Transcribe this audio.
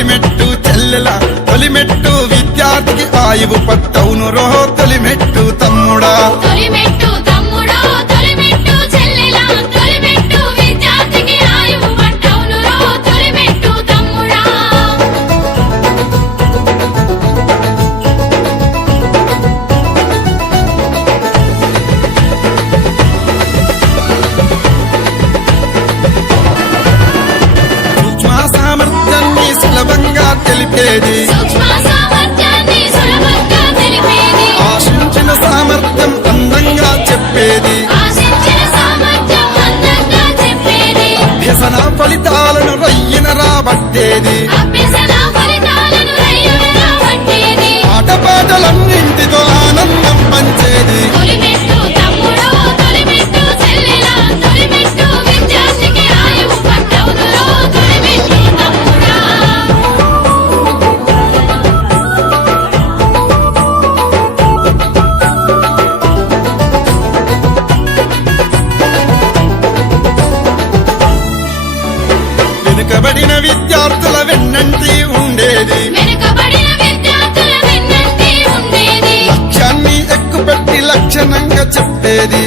తొలిమెట్టు చెల్లెల తొలిమెట్టు విద్యార్థికి ఆయువు పట్టవును రో తొలిమెట్టు తమ్ముడా తొలిమెట్టు తమ్ముడో తొలిమెట్టు చెల్లెలా తొలిమెట్టు విద్యార్థికి ఆయువు పట్టవును రో తొలిమెట్టు తమ్ముడా సూక్ష్మ సామర్థ్యాన్ని సులభంగా తెలిపేది సూక్ష్మ సామర్థ్యాన్ని సులభంగా తెలిపేది ఆశించిన సామర్థ్యం అందంగా చెప్పేది ఆశించిన సామర్థ్యం అందంగా చెప్పేది అభ్యసన ఫలితాలను రయ్యన రాబట్టేది అభ్యసన ఫలితాలను రయ్యున రాబట్టేది ఆటపాటలన్నింటితో ఆనందం పంచేది తొలిమెట్టు తమ్ముడో తొలిమెట్టు చెల్లెలా తొలిమెట్టు విద్యార్థికి ఆయువు పట్టవును రో తొలిమెట్టు తమ్ముడా వెనుకబడిన విద్యార్థుల వెన్నంటి ఉండేది వెనుకబడిన విద్యార్థుల వెన్నంటి ఉండేది లక్ష్యాన్ని ఎక్కుపెట్టి లక్షణంగా చెప్పేది